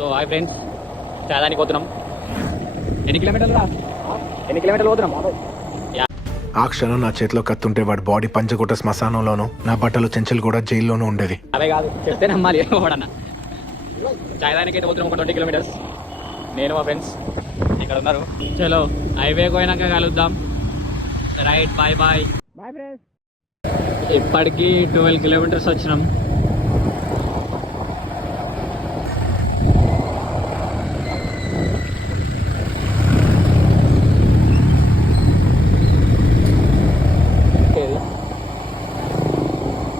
So hi friends, చాలానికి పోతున్నాం. ఎన్ని కిలోమీటర్లు పోతున్నాం? ఆ క్షణం నా చేతిలో కత్తుంటే వాడి బాడీ పంచకోట శ్మశానంలోను, నా బట్టలు చెంచులు కూడా జైల్లోనూ ఉండేది. అవే కాదు, చెప్తే నమ్మాలి వాడన్న. చాయదానికి అయితే పోతున్నాం, ఒక 20 కిలోమీటర్స్. నేను మా ఫ్రెండ్స్ ఇక్కడ ఉన్నారు. చలో హైవే పోయినాక కలుద్దాం. Right, bye bye bye friends. ఇప్పటికి 12 కిలోమీటర్స్ వచ్చినాం.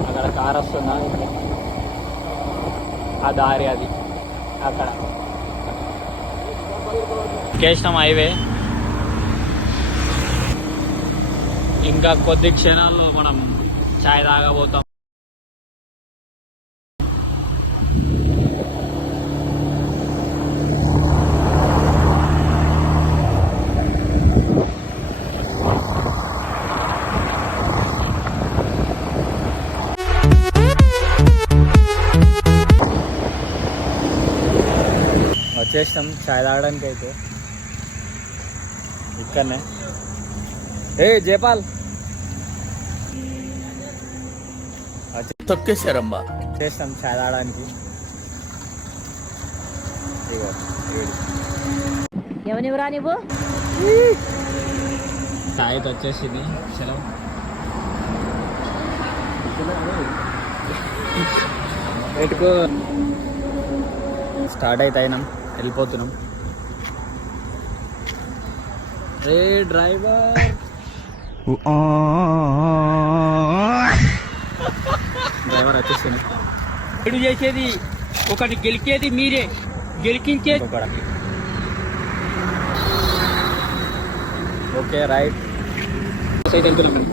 అక్కడ కార్ వస్తుందా, ఆ దారి అది అక్కడ కేశం హైవే. ఇంకా కొద్ది క్షణాల్లో మనం చాయ్ తాగబోతాం. వచ్చేసాం చాయ్ తాగడానికి. అయితే ఇక్కడనే జయపాల్ తొక్కేశారమ్మా. చేస్తాం చాయ్ తాగడానికి. ఎవనివరా నువ్వు? చాయ్ అయితే వచ్చేసింది. చలో పెట్టుకో. స్టార్ట్ అయితే అయినాం, వెళ్ళిపోతున్నాం. రే డ్రైవర్, డ్రైవర్ వచ్చేసింది. చెడు చేసేది ఒకటి, గెలిచేది మీరే, గెలికించేది. Okay right. అయితే వెళ్తున్నాం.